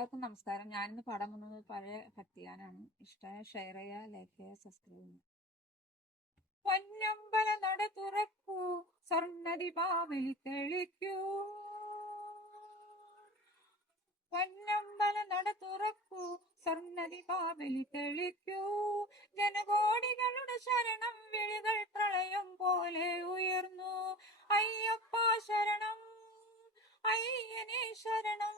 എല്ലാവർക്കും നമസ്കാരം. ഞാനിന്ന് പാടാൻ പോകുന്നത് പഴയ ഭക്തിഗാനാണ്. ഇഷ്ടമായ ഷെയർ ചെയ്യുക, ലൈക്ക് ചെയ്യുക, സബ്സ്ക്രൈബ് ചെയ്യുക. പൊന്നമ്പല നട തുറക്കൂ, സ്വർണ്ണദീപാവലി തെളിക്കൂ. പൊന്നമ്പല നട തുറക്കൂ, സ്വർണ്ണദീപാവലി തെളിക്കൂ. ജനകോടികളുടെ ശരണം വിളികൾ പ്രളയം പോലെ ഉയർന്നു. അയ്യപ്പ ശരണം, അയ്യനേ ശരണം,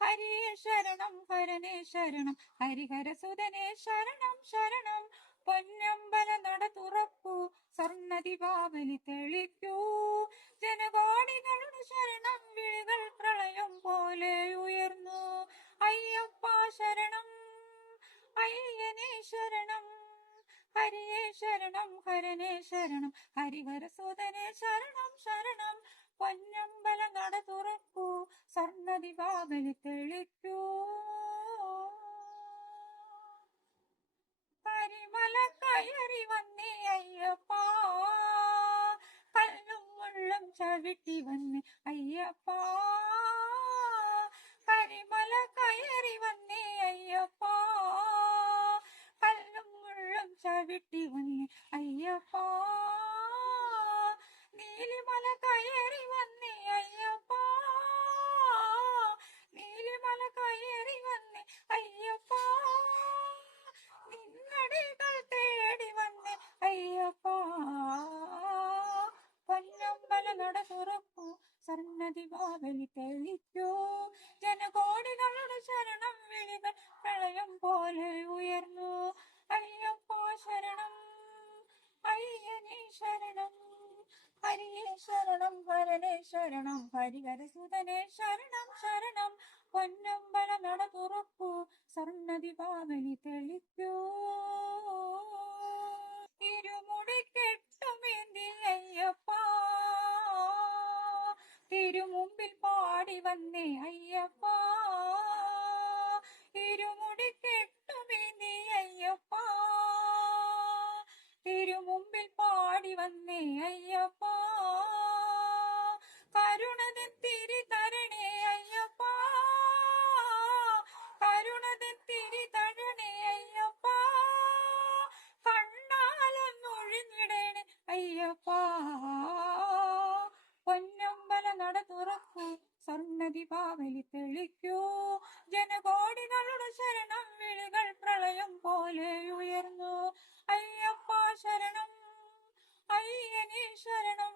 ഹരിയേ ശരണം, ഹരനേ ശരണം, ഹരിഹരസുതനേ ശരണം ശരണം. പൊന്നമ്പല നട തുറക്കൂ, സ്വർണ്ണദീപാവലി തെളിക്കൂ. ജനകോടികളുടെ ശരണം വിളികൾ പ്രളയം പോലെ ഉയർന്നു. അയ്യപ്പ ശരണം, അയ്യനേ ശരണം, ഹരിയേ ശരണം, ഹരനേ ശരണം, ഹരിഹരസുതനേ ശരണം ശരണം. പൊന്നമ്പല നട തുറക്കൂ, സ്വർണ്ണദീപാവലി തെളിക്കൂ. കരിമല കയറി വന്നേ അയ്യപ്പ, കല്ലും മുള്ളും ചവിട്ടി വന്നേ അയ്യപ്പ. കരിമല കയറി വന്നേ അയ്യപ്പ, കല്ലും മുള്ളും ചവിട്ടി വന്നേ അയ്യപ്പ. നീലിമല കയറി വന്നേ അയ്യപ്പ, നീലിമല കയറി വന്നേ അയ്യപ്പ. നിന്നടികൾ തേടി വന്നേ അയ്യപ്പ. പൊന്നമ്പല നട തുറക്കൂ, സ്വർണ്ണദീപാവലി തെളിക്കൂ. ജനകോടികളുടെ ശരണം വിളികൾ പ്രളയം പോലെ ഉയർന്നു. അയ്യപ്പ ശരണം, അയ്യനേ ശരണം, ഹരിയേ ശരണം, ഹരനേ ശരണം, ഹരിഹരസുതനേ ശരണം ശരണം. പൊന്നമ്പല നട തുറക്കൂ, സ്വർണ്ണദീപാവലി തെളിക്കൂ. ഇരുമുടി കെട്ടുമേന്തി അയ്യപ്പ, തിരുമുമ്പിൽ പാടി വന്നേ അയ്യപ്പ. ഇരുമുടി കെട്ടുമേന്തി അയ്യപ്പ, തിരുമുമ്പിൽ പാടി വന്നേ അയ്യപ്പ. കരുണതിരി തരണേ അയ്യപ്പ, കരുണതിരി തരണേ അയ്യപ്പ. കണ്ണാലൊന്നൊഴിഞ്ഞിടണേ അയ്യപ്പ. പൊന്നമ്പല നട തുറക്കൂ, സ്വർണ്ണദീപാവലി തെളിക്കൂ. ജനകോടികളുടെ ശരണം വിളികൾ പ്രളയം പോലെ ഉയർന്നു. അയ്യപ്പ ശരണം, അയ്യനേ ശരണം,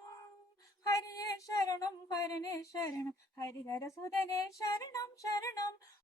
ഹരിയേ ശരണം, ഹരനേ ശരണം, ഹരിഹരസുതനേ ശരണം ശരണം.